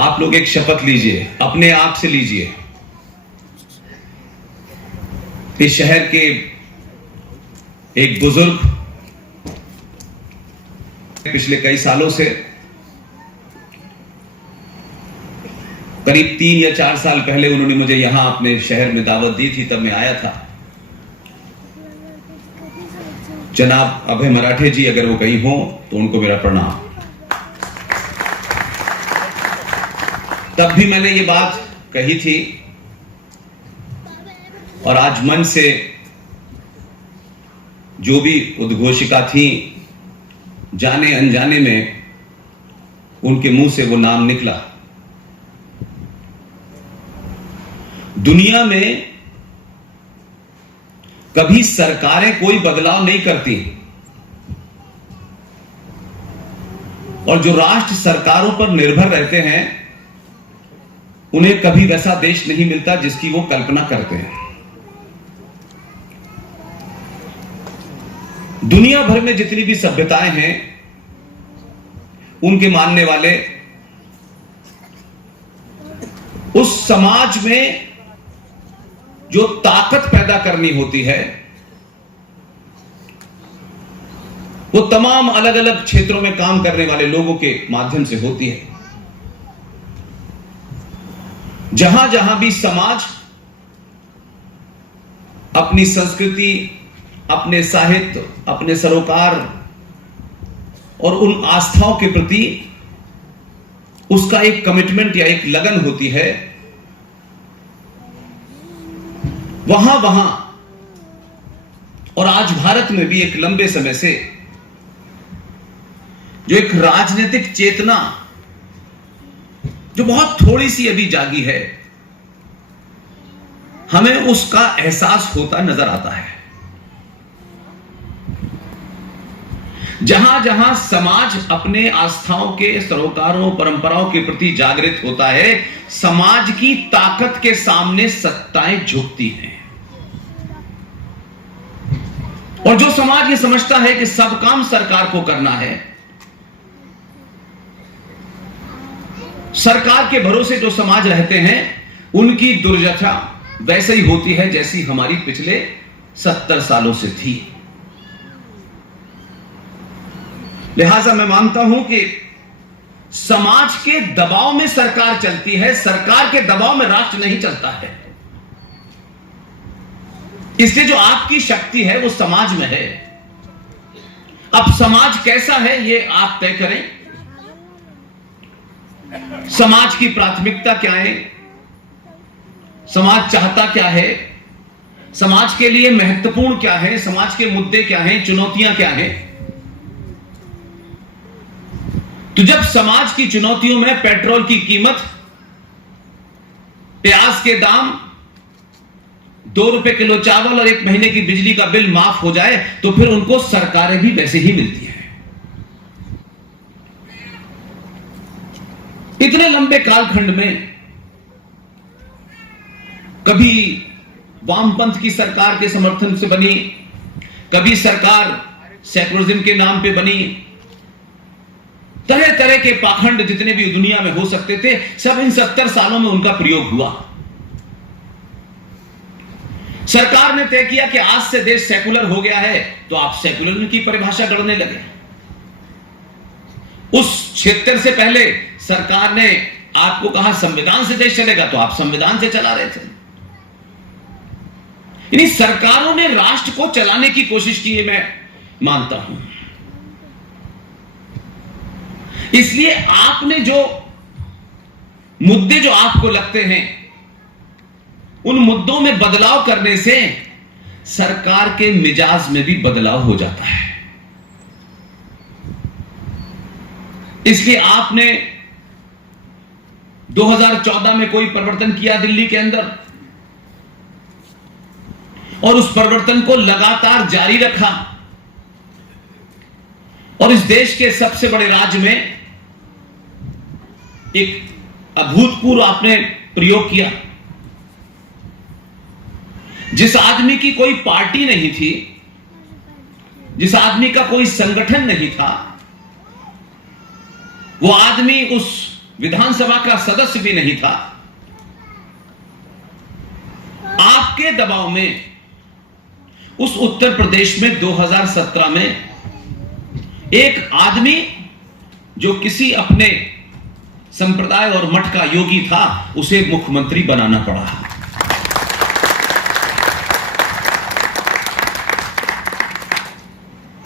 आप लोग एक शपथ लीजिए, अपने आप से लीजिए। इस शहर के एक बुजुर्ग पिछले कई सालों से, करीब 3 या 4 साल पहले उन्होंने मुझे यहां अपने शहर में दावत दी थी, तब मैं आया था। जनाब अभय मराठे जी अगर वो कहीं हो तो उनको मेरा प्रणाम। तब भी मैंने ये बात कही थी और आज मन से जो भी उद्घोषिका थी, जाने अनजाने में उनके मुंह से वो नाम निकला। दुनिया में कभी सरकारें कोई बदलाव नहीं करती और जो राष्ट्र सरकारों पर निर्भर रहते हैं उन्हें कभी वैसा देश नहीं मिलता जिसकी वो कल्पना करते हैं। दुनिया भर में जितनी भी सभ्यताएं हैं, उनके मानने वाले उस समाज में जो ताकत पैदा करनी होती है वो तमाम अलग अलग क्षेत्रों में काम करने वाले लोगों के माध्यम से होती है। जहां जहां भी समाज अपनी संस्कृति, अपने साहित्य, अपने सरोकार और उन आस्थाओं के प्रति उसका एक कमिटमेंट या एक लगन होती है, वहां और आज भारत में भी एक लंबे समय से जो एक राजनीतिक चेतना जो बहुत थोड़ी सी अभी जागी है, हमें उसका एहसास होता नजर आता है। जहां जहां समाज अपने आस्थाओं के, सरोकारों, परंपराओं के प्रति जागृत होता है, समाज की ताकत के सामने सत्ताएं झुकती हैं। और जो समाज ये समझता है कि सब काम सरकार को करना है, सरकार के भरोसे जो समाज रहते हैं, उनकी दुर्दशा वैसे ही होती है जैसी हमारी पिछले 70 सालों से थी। लिहाजा मैं मानता हूं कि समाज के दबाव में सरकार चलती है, सरकार के दबाव में राष्ट्र नहीं चलता है। इसलिए जो आपकी शक्ति है वो समाज में है। अब समाज कैसा है ये आप तय करें। समाज की प्राथमिकता क्या है, समाज चाहता क्या है, समाज के लिए महत्वपूर्ण क्या है, समाज के मुद्दे क्या हैं, चुनौतियां क्या हैं। तो जब समाज की चुनौतियों में पेट्रोल की कीमत, प्याज के दाम, 2 रुपए किलो चावल और 1 महीने की बिजली का बिल माफ हो जाए, तो फिर उनको सरकारें भी वैसे ही मिलती हैं। इतने लंबे कालखंड में कभी वामपंथ की सरकार के समर्थन से बनी, कभी सरकार सेकुलरिज्म के नाम पे बनी, तरह तरह के पाखंड जितने भी दुनिया में हो सकते थे, सब इन 70 सालों में उनका प्रयोग हुआ। सरकार ने तय किया कि आज से देश सेकुलर हो गया है, तो आप सेकुलर की परिभाषा गढ़ने लगे। उस 76 से पहले सरकार ने आपको कहा संविधान से देश चलेगा, तो आप संविधान से चला रहे थे। यानी सरकारों ने राष्ट्र को चलाने की कोशिश की है, मैं मानता हूं। इसलिए आपने जो मुद्दे जो आपको लगते हैं, उन मुद्दों में बदलाव करने से सरकार के मिजाज में भी बदलाव हो जाता है। इसलिए आपने 2014 में कोई परिवर्तन किया दिल्ली के अंदर, और उस परिवर्तन को लगातार जारी रखा, और इस देश के सबसे बड़े राज्य में एक अभूतपूर्व आपने प्रयोग किया। जिस आदमी की कोई पार्टी नहीं थी, जिस आदमी का कोई संगठन नहीं था, वो आदमी उस विधानसभा का सदस्य भी नहीं था। आपके दबाव में उस उत्तर प्रदेश में 2017 में एक आदमी जो किसी अपने संप्रदाय और मठ का योगी था, उसे मुख्यमंत्री बनाना पड़ा।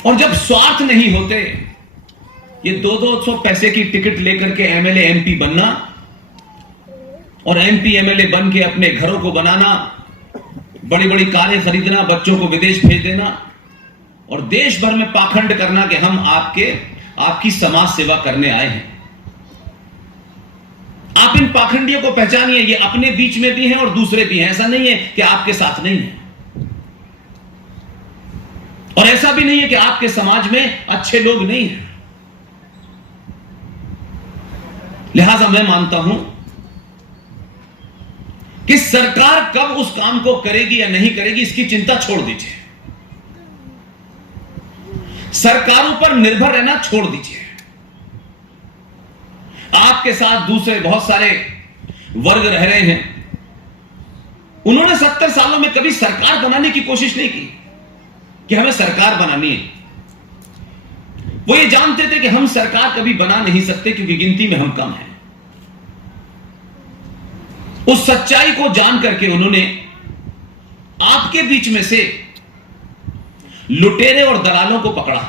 और जब स्वार्थ नहीं होते, ये 200 पैसे की टिकट लेकर के एमएलए एमपी बनना और एमपी एमएलए बन के अपने घरों को बनाना, बड़ी बड़ी कारें खरीदना, बच्चों को विदेश भेज देना और देश भर में पाखंड करना कि हम आपकी समाज सेवा करने आए हैं। आप इन पाखंडियों को पहचानिए, ये अपने बीच में भी हैं और दूसरे भी हैं। ऐसा नहीं है कि आपके साथ नहीं है, और ऐसा भी नहीं है कि आपके समाज में अच्छे लोग नहीं हैं। लिहाजा मैं मानता हूं कि सरकार कब उस काम को करेगी या नहीं करेगी, इसकी चिंता छोड़ दीजिए। सरकारों पर निर्भर रहना छोड़ दीजिए। आपके साथ दूसरे बहुत सारे वर्ग रह रहे हैं, उन्होंने 70 सालों में कभी सरकार बनाने की कोशिश नहीं की कि हमें सरकार बनानी है। वो ये जानते थे कि हम सरकार कभी बना नहीं सकते क्योंकि गिनती में हम कम हैं। उस सच्चाई को जान करके उन्होंने आपके बीच में से लुटेरे और दलालों को पकड़ा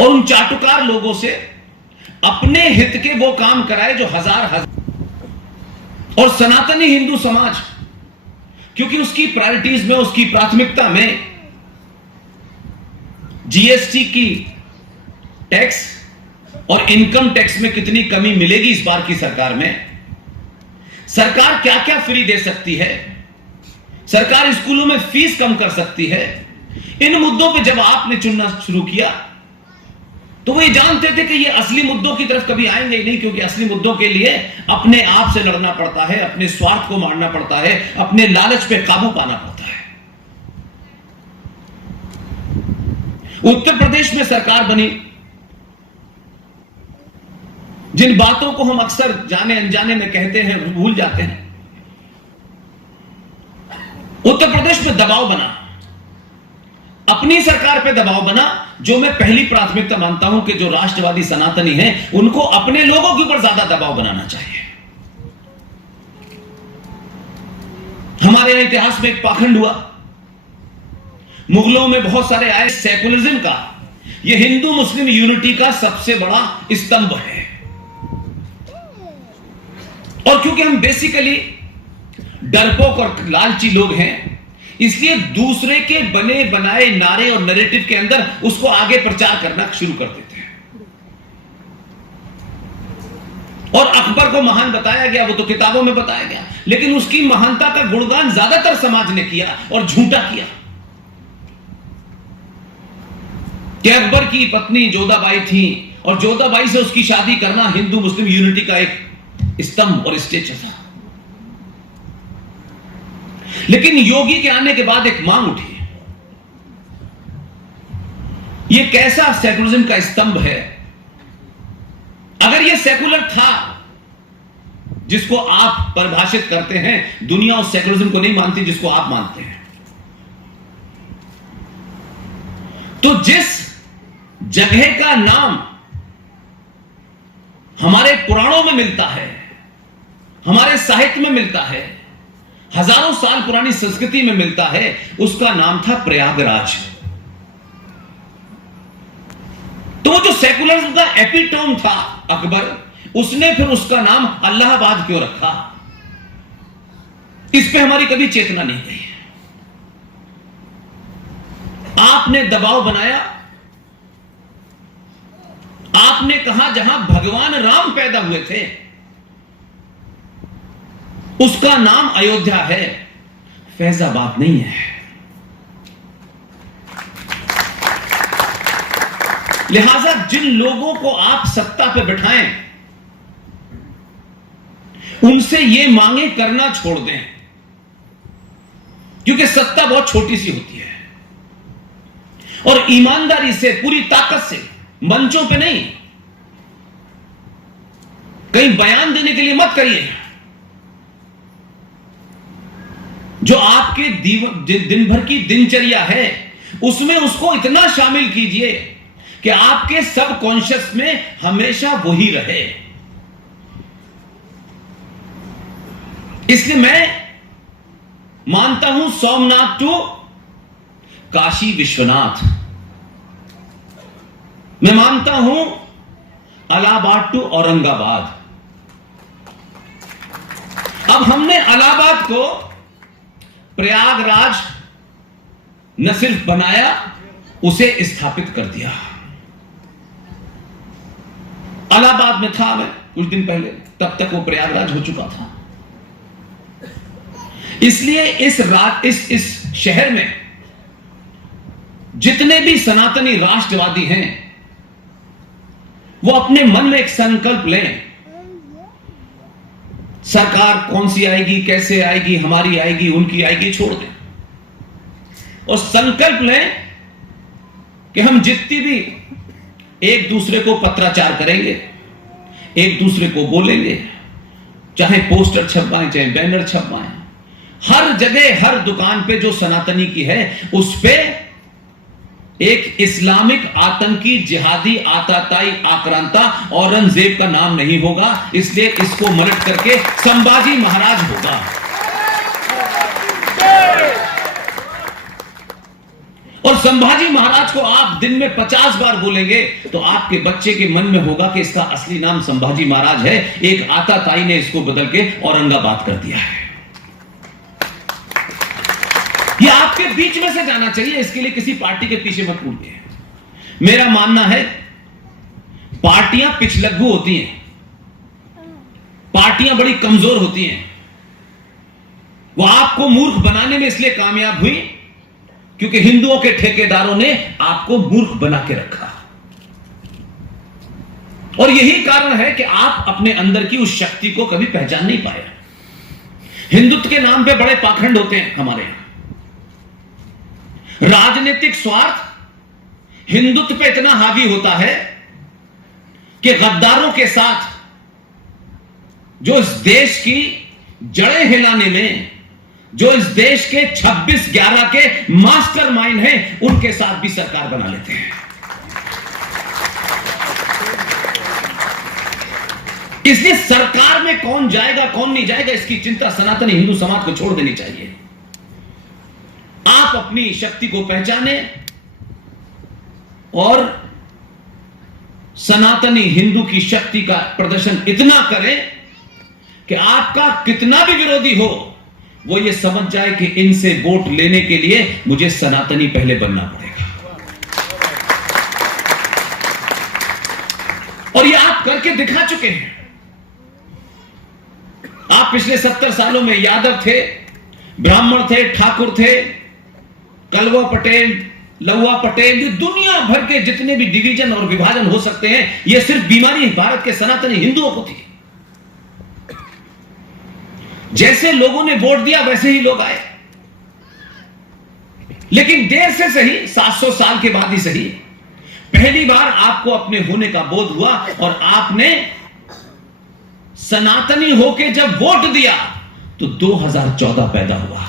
और उन चाटुकार लोगों से अपने हित के वो काम कराए जो हजार और सनातनी हिंदू समाज, क्योंकि उसकी प्रायोरिटीज में, उसकी प्राथमिकता में जीएसटी की टैक्स और इनकम टैक्स में कितनी कमी मिलेगी इस बार की सरकार में, सरकार क्या क्या फ्री दे सकती है, सरकार स्कूलों में फीस कम कर सकती है, इन मुद्दों पे जब आपने चुनना शुरू किया तो वो ये जानते थे कि ये असली मुद्दों की तरफ कभी आएंगे ही नहीं, क्योंकि असली मुद्दों के लिए अपने आप से लड़ना पड़ता है, अपने स्वार्थ को मारना पड़ता है, अपने लालच पे काबू पाना पड़ता है। उत्तर प्रदेश में सरकार बनी, जिन बातों को हम अक्सर जाने अनजाने में कहते हैं, भूल जाते हैं। उत्तर प्रदेश में दबाव बना, अपनी सरकार पे दबाव बना, जो मैं पहली प्राथमिकता मानता हूं कि जो राष्ट्रवादी सनातनी हैं उनको अपने लोगों के ऊपर ज्यादा दबाव बनाना चाहिए। हमारे यहां इतिहास में एक पाखंड हुआ, मुगलों में बहुत सारे आए, सेकुलरिज्म का, यह हिंदू मुस्लिम यूनिटी का सबसे बड़ा स्तंभ है। और क्योंकि हम बेसिकली डरपोक और लालची लोग हैं, इसलिए दूसरे के बने बनाए नारे और नैरेटिव के अंदर उसको आगे प्रचार करना शुरू कर देते हैं। और अकबर को महान बताया गया, वो तो किताबों में बताया गया, लेकिन उसकी महानता का गुणगान ज्यादातर समाज ने किया और झूठा किया कि अकबर की पत्नी जोधाबाई थी और जोधाबाई से उसकी शादी करना हिंदू मुस्लिम यूनिटी का एक स्तंभ और स्टेचर था। लेकिन योगी के आने के बाद एक मांग उठी, यह कैसा सेकुलरिज्म का स्तंभ है? अगर यह सेकुलर था जिसको आप परिभाषित करते हैं, दुनिया उस सेकुलरिज्म को नहीं मानती जिसको आप मानते हैं। तो जिस जगह का नाम हमारे पुराणों में मिलता है, हमारे साहित्य में मिलता है, हजारों साल पुरानी संस्कृति में मिलता है, उसका नाम था प्रयागराज। तो जो सेकुलरिज्म का एपिटोम था अकबर, उसने फिर उसका नाम अलाहाबाद क्यों रखा? इस पे हमारी कभी चेतना नहीं गई। आपने दबाव बनाया, आपने कहा जहां भगवान राम पैदा हुए थे उसका नाम अयोध्या है, फैजाबाद नहीं है। लिहाजा जिन लोगों को आप सत्ता पे बिठाएं, उनसे ये मांगे करना छोड़ दें, क्योंकि सत्ता बहुत छोटी सी होती है। और ईमानदारी से, पूरी ताकत से, मंचों पे नहीं, कहीं बयान देने के लिए मत करिए। जो आपके दिन भर की दिनचर्या है उसमें उसको इतना शामिल कीजिए कि आपके सबकॉन्शियस में हमेशा वही रहे। इसलिए मैं मानता हूं सोमनाथ टू काशी विश्वनाथ, मैं मानता हूं इलाहाबाद टू औरंगाबाद। अब हमने इलाहाबाद को प्रयागराज न सिर्फ बनाया, उसे स्थापित कर दिया। इलाहाबाद में था मैं कुछ दिन पहले, तब तक वो प्रयागराज हो चुका था। इसलिए इस शहर में जितने भी सनातनी राष्ट्रवादी हैं वो अपने मन में एक संकल्प लें। सरकार कौन सी आएगी, कैसे आएगी, हमारी आएगी, उनकी आएगी, छोड़ दें और संकल्प लें कि हम जितनी भी एक दूसरे को पत्राचार करेंगे, एक दूसरे को बोलेंगे, चाहे पोस्टर छपवाएं, चाहे बैनर छपवाएं, हर जगह हर दुकान पे जो सनातनी की है उस पे एक इस्लामिक आतंकी जिहादी आताताई आक्रांता औरंगजेब का नाम नहीं होगा। इसलिए इसको मलट करके संभाजी महाराज होगा। और संभाजी महाराज को आप दिन में 50 बार बोलेंगे तो आपके बच्चे के मन में होगा कि इसका असली नाम संभाजी महाराज है, एक आताताई ने इसको बदल के औरंगाबाद कर दिया है। ये आपके बीच में से जाना चाहिए, इसके लिए किसी पार्टी के पीछे मत कूदिए। मेरा मानना है पार्टियां पिछलग्गू होती हैं, पार्टियां बड़ी कमजोर होती हैं। वो आपको मूर्ख बनाने में इसलिए कामयाब हुई क्योंकि हिंदुओं के ठेकेदारों ने आपको मूर्ख बना के रखा। और यही कारण है कि आप अपने अंदर की उस शक्ति को कभी पहचान नहीं पाए। हिंदुत्व के नाम पे बड़े पाखंड होते हैं हमारे यहां। राजनीतिक स्वार्थ हिंदुत्व पे इतना हावी होता है कि गद्दारों के साथ जो इस देश की जड़ें हिलाने में, जो इस देश के 26/11 के मास्टरमाइंड हैं, उनके साथ भी सरकार बना लेते हैं। इसलिए सरकार में कौन जाएगा कौन नहीं जाएगा इसकी चिंता सनातनी हिंदू समाज को छोड़ देनी चाहिए। आप अपनी शक्ति को पहचाने और सनातनी हिंदू की शक्ति का प्रदर्शन इतना करें कि आपका कितना भी विरोधी हो वो ये समझ जाए कि इनसे वोट लेने के लिए मुझे सनातनी पहले बनना पड़ेगा। और ये आप करके दिखा चुके हैं। आप पिछले 70 सालों में यादव थे, ब्राह्मण थे, ठाकुर थे, कलवा पटेल, लौवा पटेल, ये दुनिया भर के जितने भी डिवीजन और विभाजन हो सकते हैं, ये सिर्फ बीमारी भारत के सनातनी हिंदुओं को थी। जैसे लोगों ने वोट दिया वैसे ही लोग आए, लेकिन देर से सही, 700 साल के बाद ही सही, पहली बार आपको अपने होने का बोध हुआ और आपने सनातनी होके जब वोट दिया तो 2014 पैदा हुआ।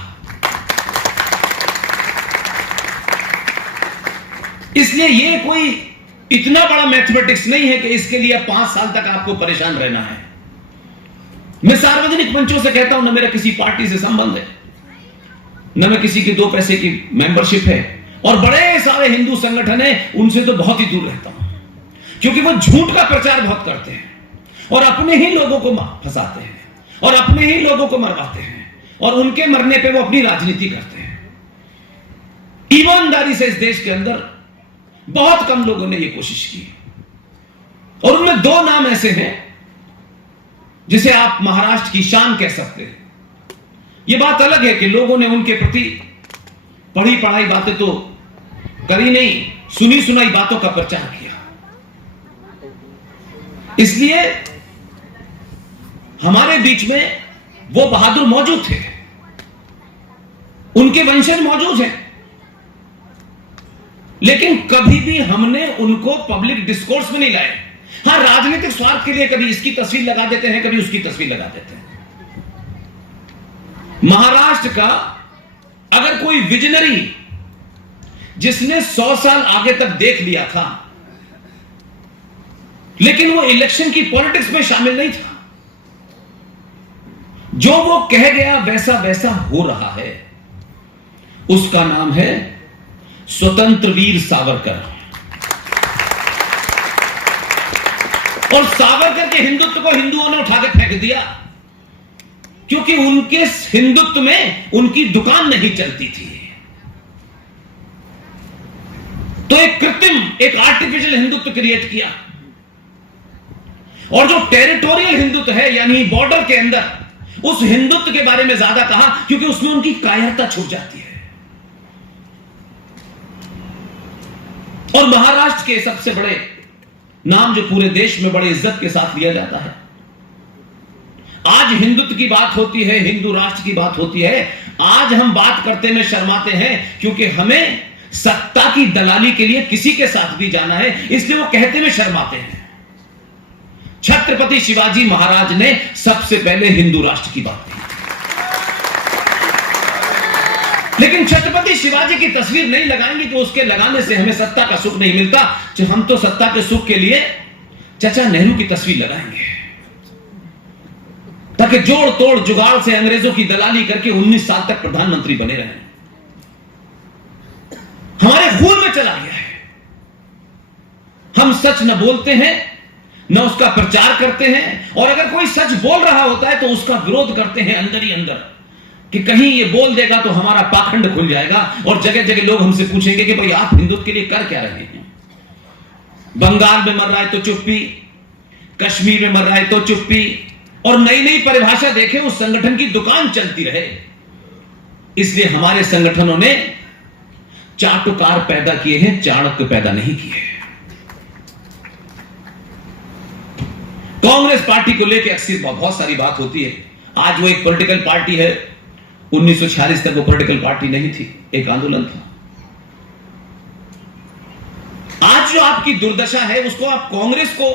इसलिए ये कोई इतना बड़ा मैथमेटिक्स नहीं है कि इसके लिए 5 साल तक आपको परेशान रहना है। मैं सार्वजनिक मंचों से कहता हूं, न मेरा किसी पार्टी से संबंध है, न मैं किसी की 2 पैसे की मेंबरशिप है, और बड़े सारे हिंदू संगठन है उनसे तो बहुत ही दूर रहता हूं, क्योंकि वो झूठ का प्रचार बहुत करते हैं और अपने ही लोगों को फंसाते हैं और अपने ही लोगों को मरवाते हैं और उनके मरने पे वो अपनी राजनीति करते हैं। ईमानदारी से इस देश के अंदर बहुत कम लोगों ने यह कोशिश की, और उनमें 2 नाम ऐसे हैं जिसे आप महाराष्ट्र की शान कह सकते हैं। यह बात अलग है कि लोगों ने उनके प्रति पढ़ी पढ़ाई बातें तो करी नहीं, सुनी सुनाई बातों का प्रचार किया। इसलिए हमारे बीच में वो बहादुर मौजूद थे, उनके वंशज मौजूद हैं, लेकिन कभी भी हमने उनको पब्लिक डिस्कोर्स में नहीं लाए। हां, राजनीतिक स्वार्थ के लिए कभी इसकी तस्वीर लगा देते हैं, कभी उसकी तस्वीर लगा देते हैं। महाराष्ट्र का अगर कोई विजनरी जिसने 100 साल आगे तक देख लिया था, लेकिन वो इलेक्शन की पॉलिटिक्स में शामिल नहीं था, जो वो कह गया वैसा वैसा हो रहा है, उसका नाम है स्वतंत्र वीर सावरकर। और सावरकर के हिंदुत्व को हिंदुओं ने उठा के फेंक दिया, क्योंकि उनके हिंदुत्व में उनकी दुकान नहीं चलती थी। तो एक कृत्रिम, एक आर्टिफिशियल हिंदुत्व क्रिएट किया। और जो टेरिटोरियल हिंदुत्व है, यानी बॉर्डर के अंदर, उस हिंदुत्व के बारे में ज्यादा कहा, क्योंकि उसमें उनकी कायरता छुप जाती है। और महाराष्ट्र के सबसे बड़े नाम जो पूरे देश में बड़े इज्जत के साथ लिया जाता है, आज हिंदुत्व की बात होती है, हिंदू राष्ट्र की बात होती है, आज हम बात करते में शर्माते हैं, क्योंकि हमें सत्ता की दलाली के लिए किसी के साथ भी जाना है, इसलिए वो कहते में शर्माते हैं। छत्रपति शिवाजी महाराज ने सबसे पहले हिंदू राष्ट्र की बात की, लेकिन छत्रपति शिवाजी की तस्वीर नहीं लगाएंगे तो उसके लगाने से हमें सत्ता का सुख नहीं मिलता। हम तो सत्ता के सुख के लिए चाचा नेहरू की तस्वीर लगाएंगे, ताकि जोड़ तोड़ जुगाड़ से अंग्रेजों की दलाली करके 19 साल तक प्रधानमंत्री बने रहे। हमारे खून में चला गया है। हम सच न बोलते हैं, न उसका प्रचार करते हैं, और अगर कोई सच बोल रहा होता है तो उसका विरोध करते हैं अंदर ही अंदर, कि कहीं ये बोल देगा तो हमारा पाखंड खुल जाएगा। और जगह जगह लोग हमसे पूछेंगे कि भाई आप हिंदुत्व के लिए कर क्या रहे हैं? बंगाल में मर रहा है तो चुप्पी, कश्मीर में मर रहा है तो चुप्पी, और नई नई परिभाषा देखें, उस संगठन की दुकान चलती रहे। इसलिए हमारे संगठनों ने चाटुकार पैदा किए हैं, चाणक्य पैदा नहीं किए। कांग्रेस पार्टी को लेकर अक्सर बहुत सारी बात होती है। आज वो एक पॉलिटिकल पार्टी है, 1946 तक वो पॉलिटिकल पार्टी नहीं थी, एक आंदोलन था। आज जो आपकी दुर्दशा है, उसको आप कांग्रेस को,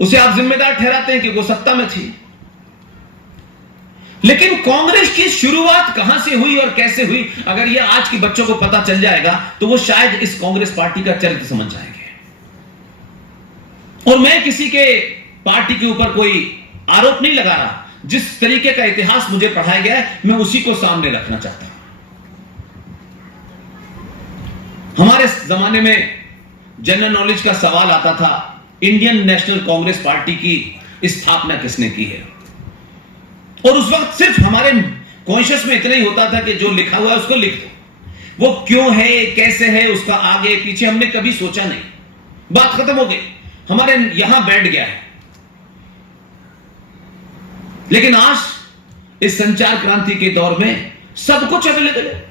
उसे आप जिम्मेदार ठहराते हैं कि वो सत्ता में थी, लेकिन कांग्रेस की शुरुआत कहां से हुई और कैसे हुई, अगर ये आज के बच्चों को पता चल जाएगा तो वो शायद इस कांग्रेस पार्टी का चरित्र समझ जाएंगे। और मैं किसी के पार्टी के ऊपर कोई आरोप नहीं लगा रहा, जिस तरीके का इतिहास मुझे पढ़ाया गया है मैं उसी को सामने रखना चाहता हूं। हमारे जमाने में जनरल नॉलेज का सवाल आता था, इंडियन नेशनल कांग्रेस पार्टी की स्थापना किसने की है? और उस वक्त सिर्फ हमारे कॉन्शियस में इतना ही होता था कि जो लिखा हुआ है उसको लिख दो, वो क्यों है, कैसे है, उसका आगे पीछे हमने कभी सोचा नहीं। बात खत्म हो गई, हमारे यहां बैठ गया है। लेकिन आज इस संचार क्रांति के दौर में सब कुछ अवेलेबल है,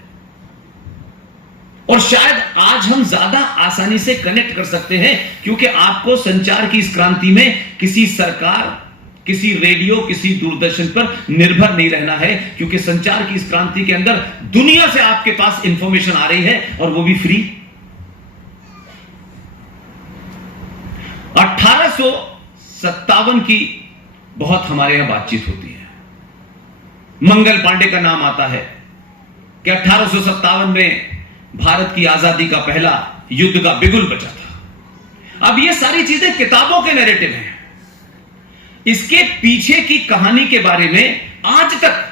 और शायद आज हम ज्यादा आसानी से कनेक्ट कर सकते हैं, क्योंकि आपको संचार की इस क्रांति में किसी सरकार, किसी रेडियो, किसी दूरदर्शन पर निर्भर नहीं रहना है, क्योंकि संचार की इस क्रांति के अंदर दुनिया से आपके पास इंफॉर्मेशन आ रही है, और वो भी फ्री। 1857 की बहुत हमारे यहां बातचीत होती है। मंगल पांडे का नाम आता है कि 1857 में भारत की आजादी का पहला युद्ध का बिगुल बजा था। अब ये सारी चीजें किताबों के नैरेटिव हैं। इसके पीछे की कहानी के बारे में आज तक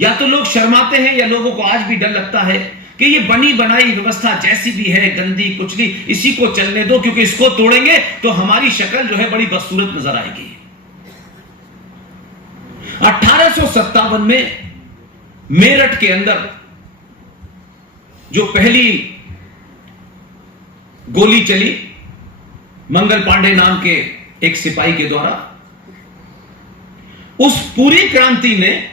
या तो लोग शर्माते हैं, या लोगों को आज भी डर लगता है कि ये बनी बनाई व्यवस्था जैसी भी है, गंदी कुचली, इसी को चलने दो, क्योंकि इसको तोड़ेंगे तो हमारी शक्ल जो है बड़ी बदसूरत नजर आएगी। 1857 में मेरठ के अंदर जो पहली गोली चली मंगल पांडे नाम के एक सिपाही के द्वारा, उस पूरी क्रांति ने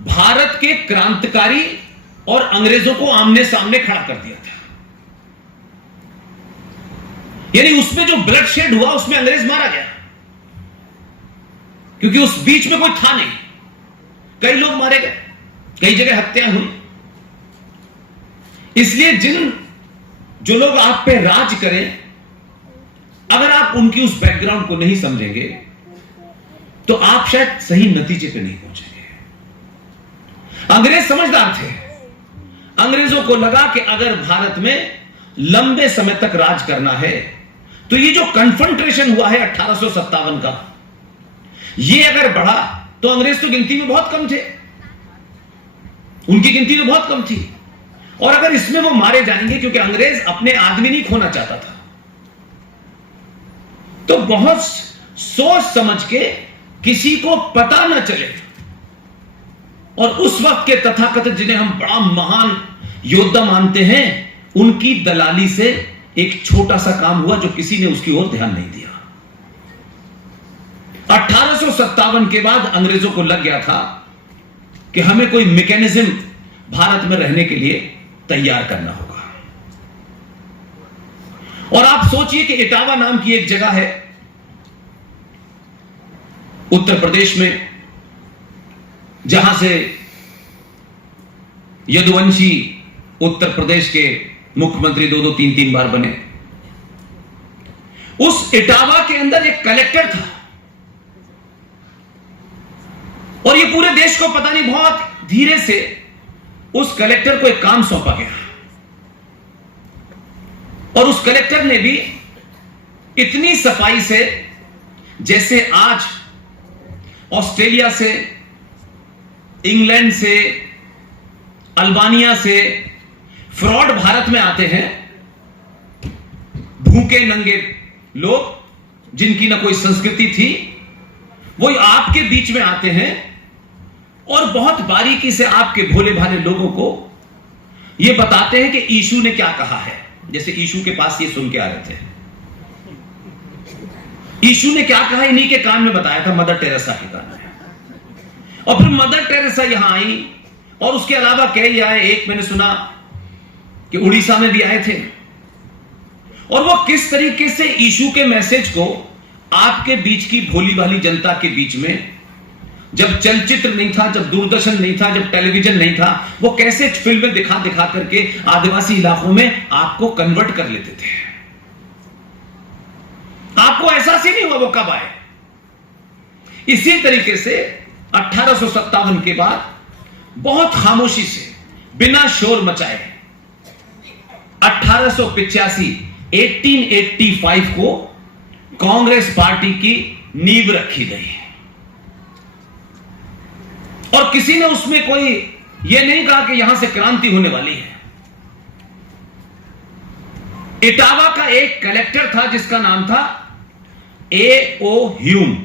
भारत के क्रांतिकारी और अंग्रेजों को आमने सामने खड़ा कर दिया था। यानी उसमें जो ब्लड शेड हुआ, उसमें अंग्रेज मारा गया, क्योंकि उस बीच में कोई था नहीं। कई लोग मारे गए, कई जगह हत्या हुई। इसलिए जो लोग आप पे राज करें, अगर आप उनकी उस बैकग्राउंड को नहीं समझेंगे तो आप शायद सही नतीजे पे नहीं पहुंचेंगे। अंग्रेज समझदार थे। अंग्रेजों को लगा कि अगर भारत में लंबे समय तक राज करना है तो ये जो कन्फ्रंट्रेशन हुआ है 1857 का, ये अगर बढ़ा तो अंग्रेज तो गिनती में बहुत कम थे, उनकी गिनती तो बहुत कम थी, और अगर इसमें वो मारे जाएंगे, क्योंकि अंग्रेज अपने आदमी नहीं खोना चाहता था, तो बहुत सोच समझ के किसी को पता ना चले। और उस वक्त के तथाकथित जिन्हें हम बड़ा महान योद्धा मानते हैं, उनकी दलाली से एक छोटा सा काम हुआ जो किसी ने उसकी ओर ध्यान नहीं दिया। 1857 के बाद अंग्रेजों को लग गया था कि हमें कोई मैकेनिज्म भारत में रहने के लिए तैयार करना होगा। और आप सोचिए कि इटावा नाम की एक जगह है उत्तर प्रदेश में, जहां से यदुवंशी उत्तर प्रदेश के मुख्यमंत्री 2-3 बार बने। उस इटावा के अंदर एक कलेक्टर था, और ये पूरे देश को पता नहीं, बहुत धीरे से उस कलेक्टर को एक काम सौंपा गया, और उस कलेक्टर ने भी इतनी सफाई से, जैसे आज ऑस्ट्रेलिया से, इंग्लैंड से, अल्बानिया से फ्रॉड भारत में आते हैं, भूखे नंगे लोग जिनकी ना कोई संस्कृति थी, वो आपके बीच में आते हैं और बहुत बारीकी से आपके भोले भाले लोगों को ये बताते हैं कि यीशु ने क्या कहा है। जैसे यीशु के पास ये सुन के आ रहे थे, यीशु ने क्या कहा, इन्हीं के कान में बताया था, मदर टेरेसा के कान में। और फिर मदर टेरेसा यहां आई, और उसके अलावा कई आए, एक मैंने सुना कि उड़ीसा में भी आए थे, और वो किस तरीके से यीशु के मैसेज को आपके बीच की भोली भाली जनता के बीच में, जब चलचित्र नहीं था, जब दूरदर्शन नहीं था, जब टेलीविजन नहीं था, वो कैसे फिल्में दिखा दिखा करके आदिवासी इलाकों में आपको कन्वर्ट कर लेते थे। आपको एहसास ही नहीं हुआ वो कब आए। इसी तरीके से 1857 के बाद बहुत खामोशी से, बिना शोर मचाए 1885 को कांग्रेस पार्टी की नींव रखी गई, और किसी ने उसमें कोई यह नहीं कहा कि यहां से क्रांति होने वाली है। इटावा का एक कलेक्टर था जिसका नाम था A.O. ह्यूम।